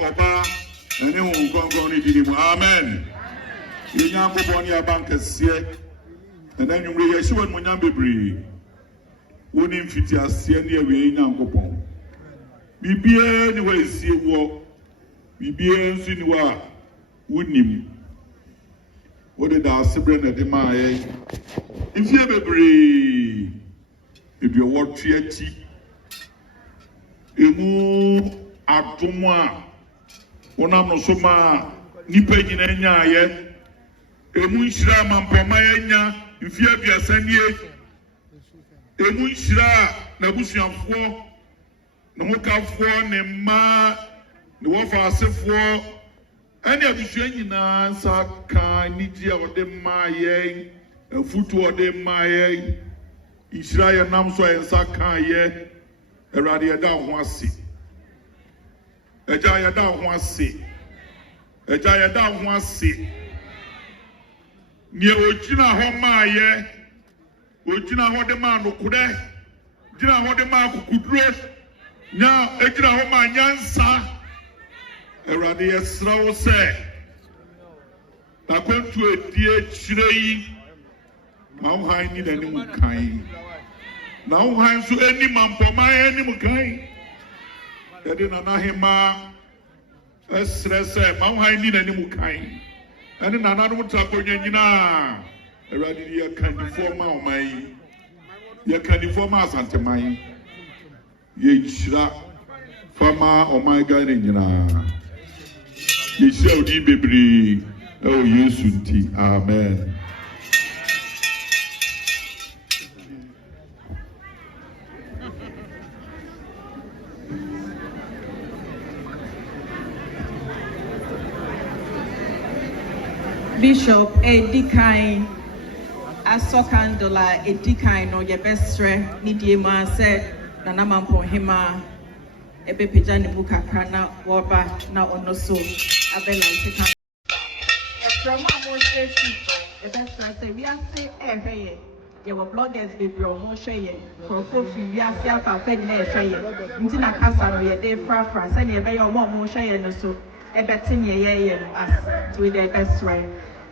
oba ene hu nkronkron ni didi mu amen yenya nkopon ya bankesie ena nwumre ye hye won munyam bebre woni mfiti ase ne awie nya nkopon bibie ni wa esie wo bibie nsu ni wa wonim wode da asebre na de maaye ifie bebre edu wo twe achi emu adomo a wonam no so ma nipa nyina nya aye emu nhira mampoma nya mfie abiasanie emu nhira na busuafo na mokafo ne ma ne wofa asefo ani abusua nyina nsa ka nidi a wode ma ye afutu wode ma ye nhira ye nam so nsa ka ye erade ye da ho ase eja ye da ho ase eja ye da ho ase ni ogina ho ma ye ogina ho de ma nokure gina ho de ma kukuduro nya egina ho ma nyansa erade ye srawo se na kwantu edie chirei ma ho han ni na ni mu kan na ho han so eni mampoma eni mu kan yede na na hema esrese ma ho han ni na ni mu kan eni na na no trakonwa nyina erade ye kan di forma o mai ye kan di forma Asanteman ye chira fama o mai ga ni nyina ye shall di bebre oh Yesu nti amen. Bishop Edikai Asokandola Edikai no ye bestre ni die ma se na Mampong hema ebe peja ni buka kana woba na onoso abela tika from our safety the best say we are say ehwe ye wo bloggers be bro mo hwe for coffee we are say afa fe na ehwe nti na kasa no ye dey fra say na ebe ye mo hwe no so ebe tinye ye no as to the best way.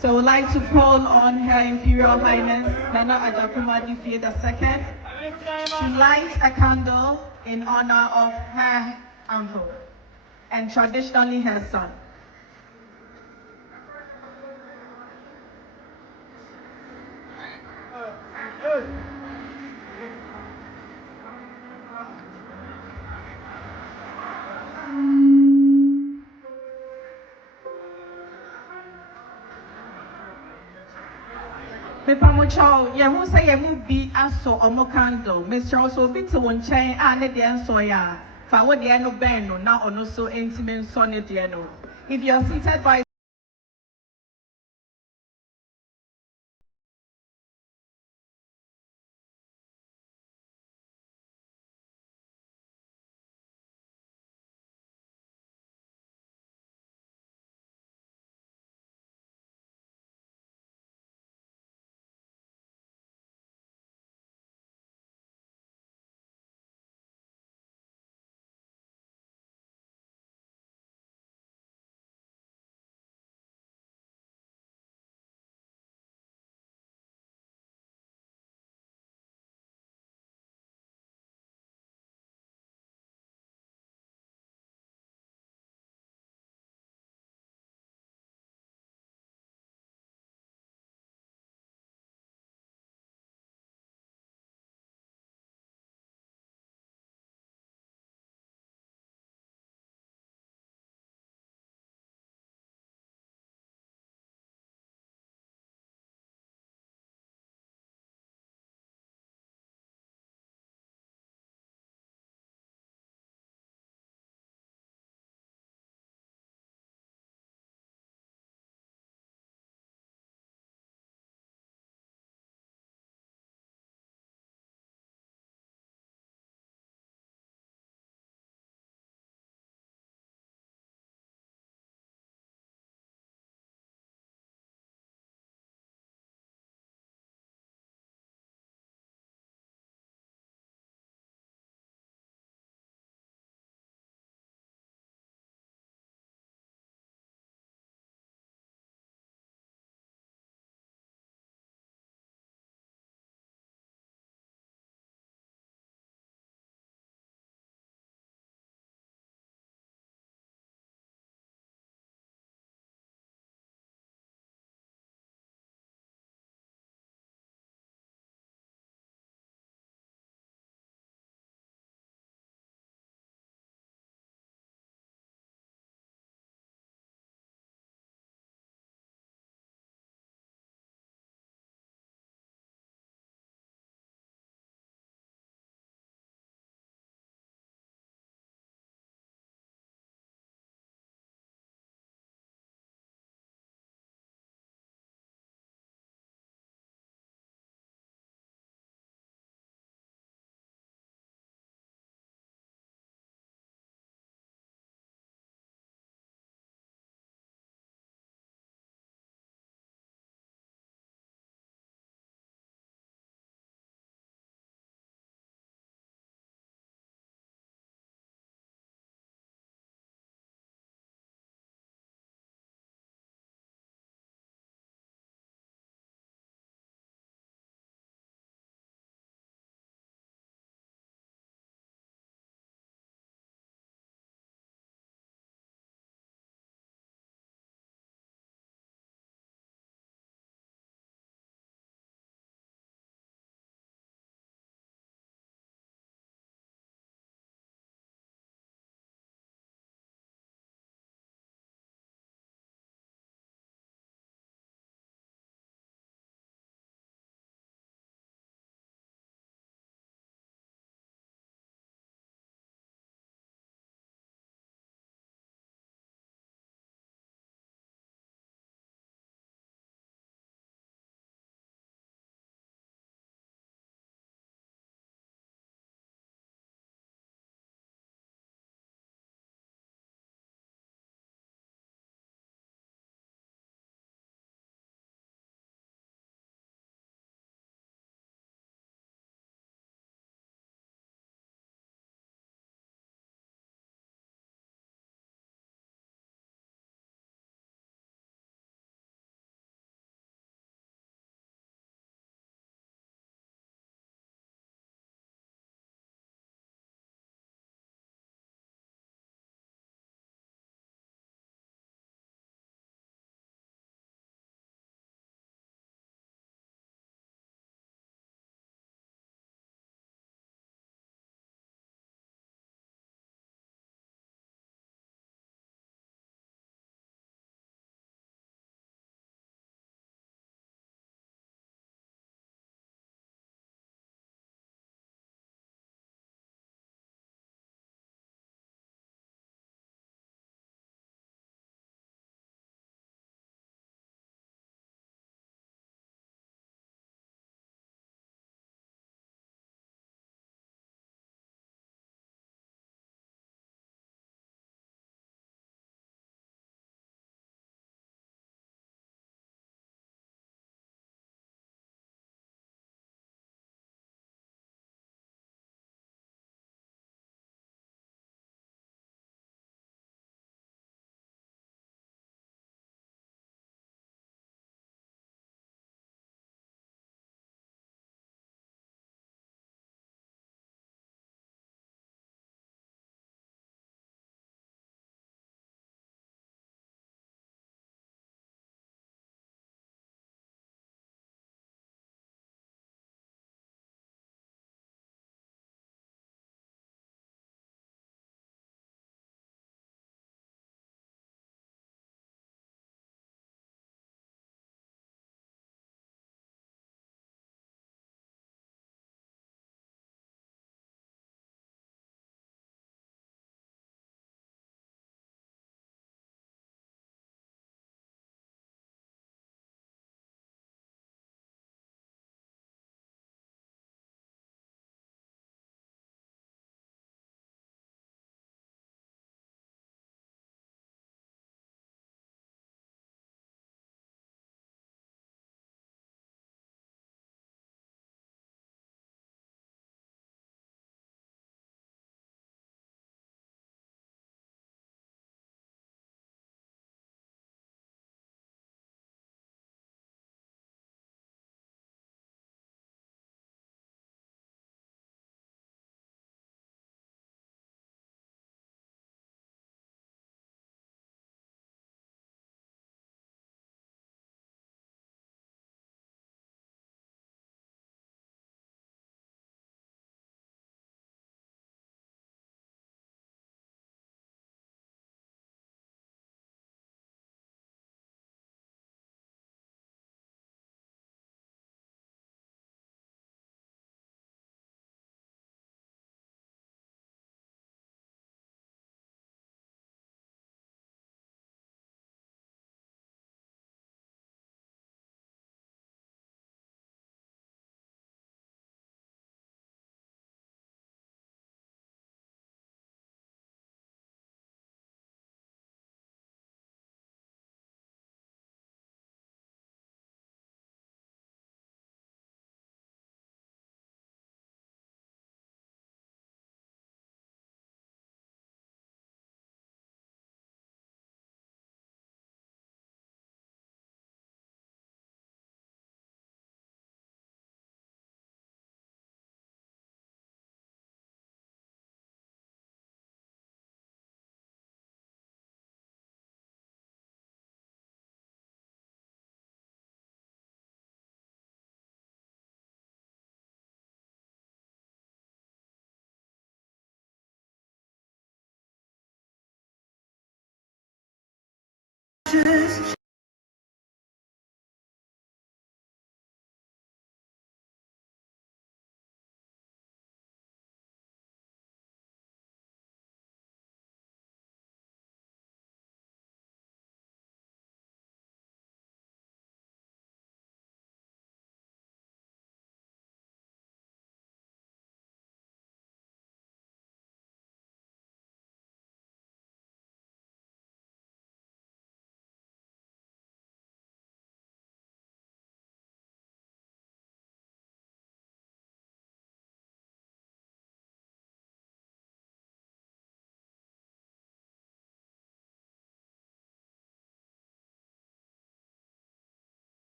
So I would like to call on Her Imperial Highness Nana Ajakumadi II to light a candle in honor of her uncle and traditionally her son. Mepamocho, ye who say ye move be aso omo candle. Mr. Also be to one chain and the soya. For what the no beno, now or no so intimate sonnet. If you are seated by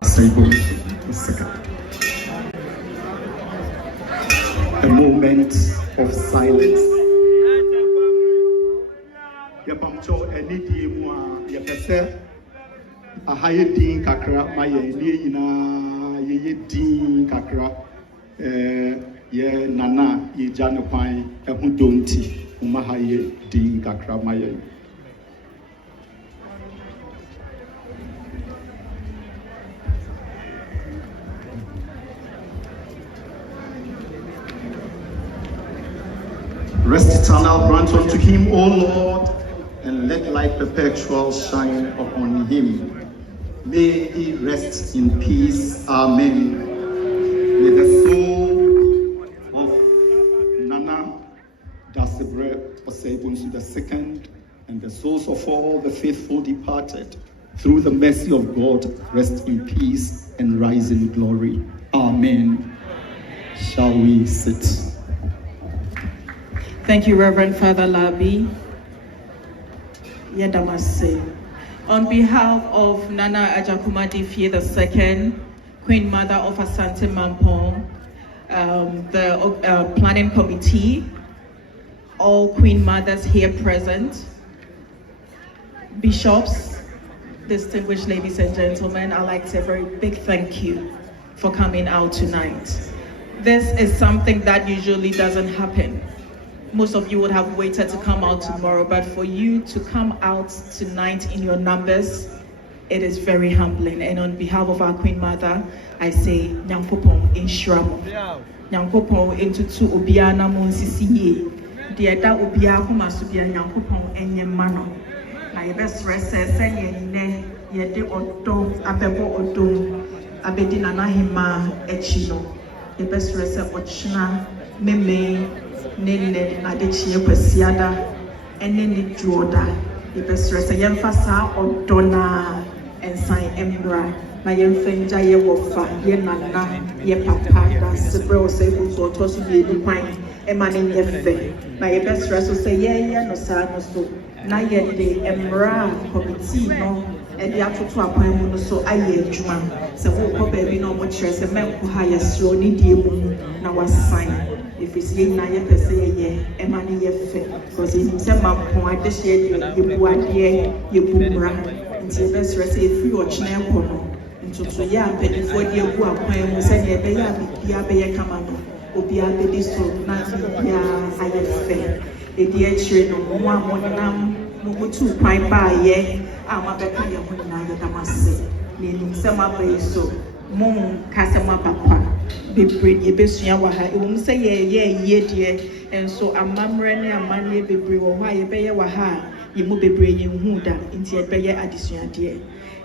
A moment of silence. Yapamcho enidi mwa yapese ahaye din kakra maye ni na ye din kakra ye nana ye jane kwan ehudonti umahaye din kakra maye. Rest eternal grant unto him, O Lord, and let light perpetual shine upon him. May he rest in peace. Amen. May the soul of Nana Dasebre Osebunsu II and the souls of all the faithful departed, through the mercy of God, rest in peace and rise in glory. Amen. Shall we sit? Thank you, Reverend Father Labi. Yedamase. On behalf of Nana Ajakumadi Fie II, Queen Mother of Asante Mampong, the planning committee, all Queen Mothers here present, bishops, distinguished ladies and gentlemen, I'd like to say a very big thank you for coming out tonight. This is something that usually doesn't happen. Most of you would have waited to come out tomorrow, but for you to come out tonight in your numbers, it is very humbling. And on behalf of our Queen Mother, I say, Nyankopon Inshramo. Nyankopon Intutu Obiana Monsisiye. Dieda Obia Kumasubia Nyankopon Enyemano. Na yebes rese senye yede odom abebo odom abedina na hima echino. Yebes rese ochina meme nene adechie kwasiada ene ne juoda yebesre se yemfa saa odona ensan embra na yemfenja ye wofa ye nana ye papa da sebre o se buto to so bi kwan e ma ne yefe na yebesre so se ye no saa no so na ye de embra committee no e de atoto akwan mu no so aye adwuma se wo ko ba bi no mo kire se menko ha ye sro ni die mu na wasan. If it's ye na ye pese ye emani ye fe because in se Mampo adehye ye buade ye bumra nti best rest e free ochina enko no ntutu ye apenifo de egu akwan mu se ne be ya bibia be ye kama no obi abedi so na bibia aye fe e di echire no mo amonam mo mutu kwan ba ye amabeka ye ho na ye damase ne nim se mabe so mon kasema papa bebre ye besua wa ha e won se ye de enso amamre ne amane bebre wo ha ye beye wa ha ye mu bebre ye hu da nti ye beye adesua de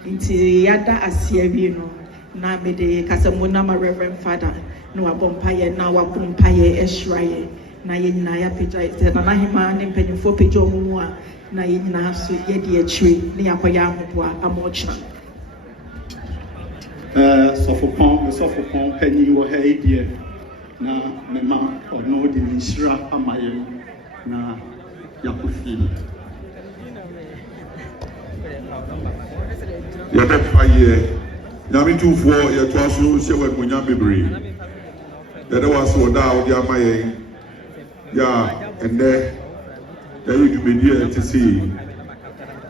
nti yada asia wi no na me de kasemo na ma Reverend Father no abompa ye na wa bompa ye ehra ye na ye nyina ya peja na na hima ne mpanyimfo peja omumu a na ye nyina so ye de achiri ne yakoya ahoboa amochna. Sofopon penny or hey dear. Na mema or no the Mishra Amayo na Yakufi. Yabek Yami 2 4 Yatwasu Shewa Munyamibri. That was what now Yamaye. Ya and there you be dear to see.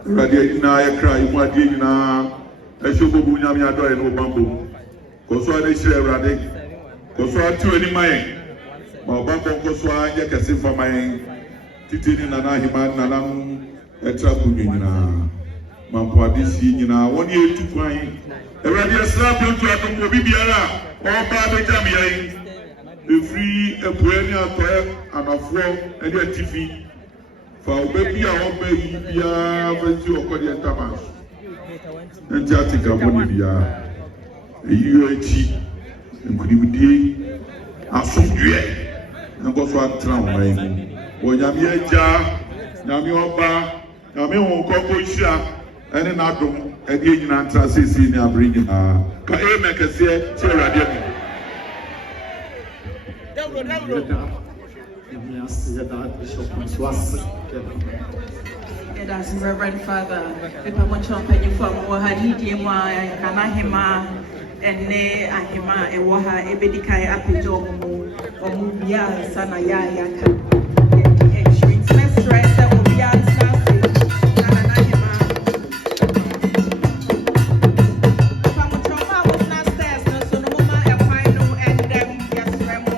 Radiatina cry, Madina. Eshobo bunyami ado e no bambo koso ade hire urade koso atu ani mai ma bambo koso anye kese fa mai titini nana hima nanam etra kunnyina Mampo adisi nyina woni etu kwan urade asra pontu atombo bibiara oba bejam yai efri epuani atoe anafo ade atifi fa obebi a obeyi bia fezi okodi entama nti atika boni bia eyiyo echi nkudibudie asomdue nkoso atra omai mu onyame agya nyame oba nyame won kokko hira ene na dom ade nyina ntra sesi ni abri nyina ka eme kese ti urade ni That's Reverend Father. People want to open you from Wahadi, Nana Hema, and Ne Ahima, and Waha, Ebedikai, Apijomo, or Mubia, Sanaya, Yaka. Let's rise up, Mubia, Snassi, Nana Hema. Pamutroma was not stairs, no Sonoma, and final, and them, yes, Remo.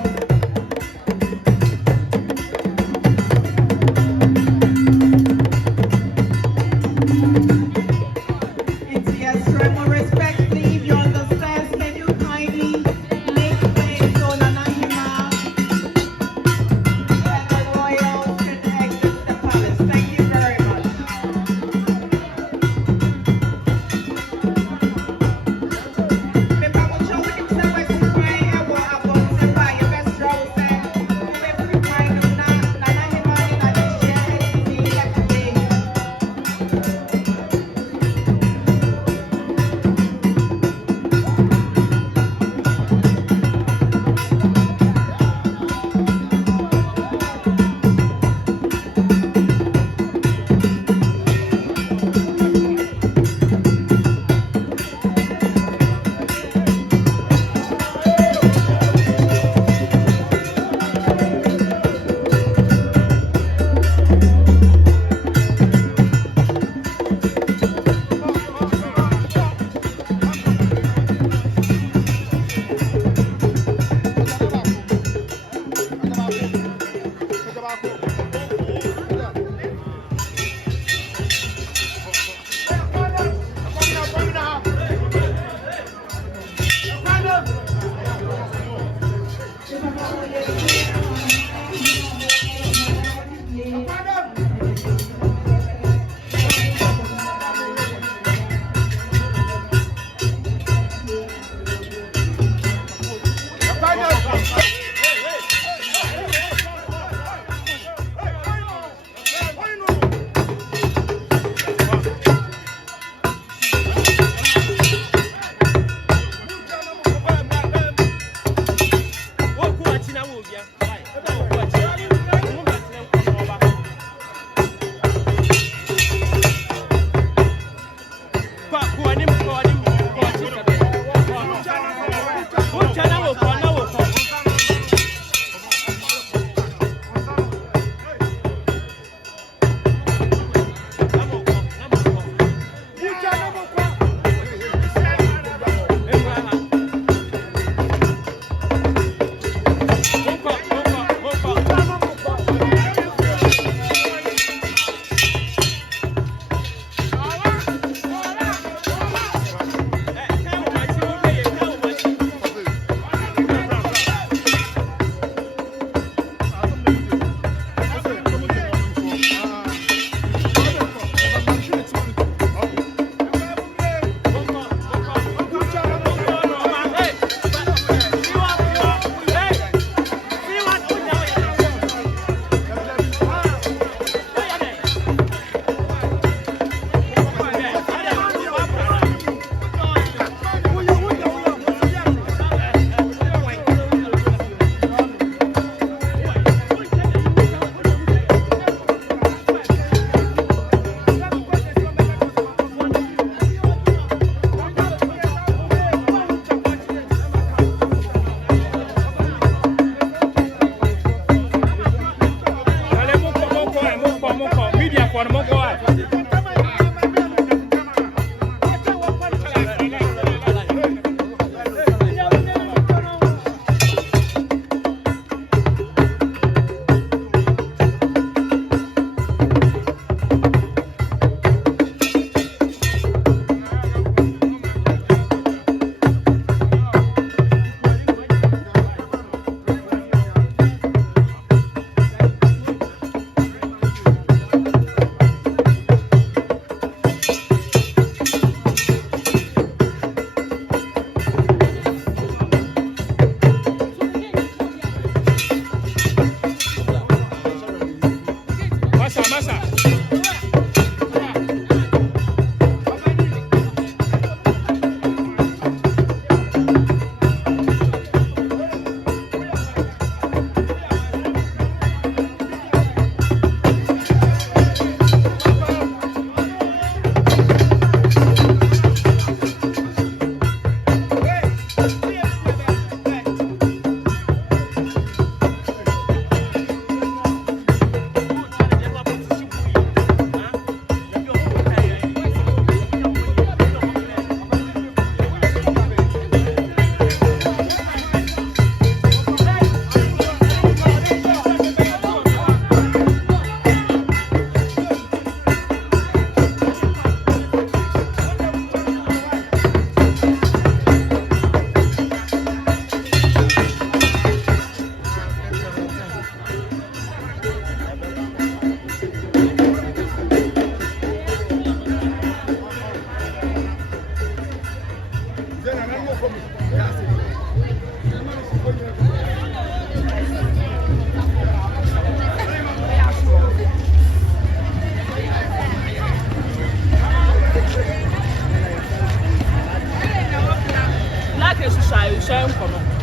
Yes, Remo, respectfully, if you're on the stairs, can you kindly make way so Nana Hima can na hyehyɛ nkɔ no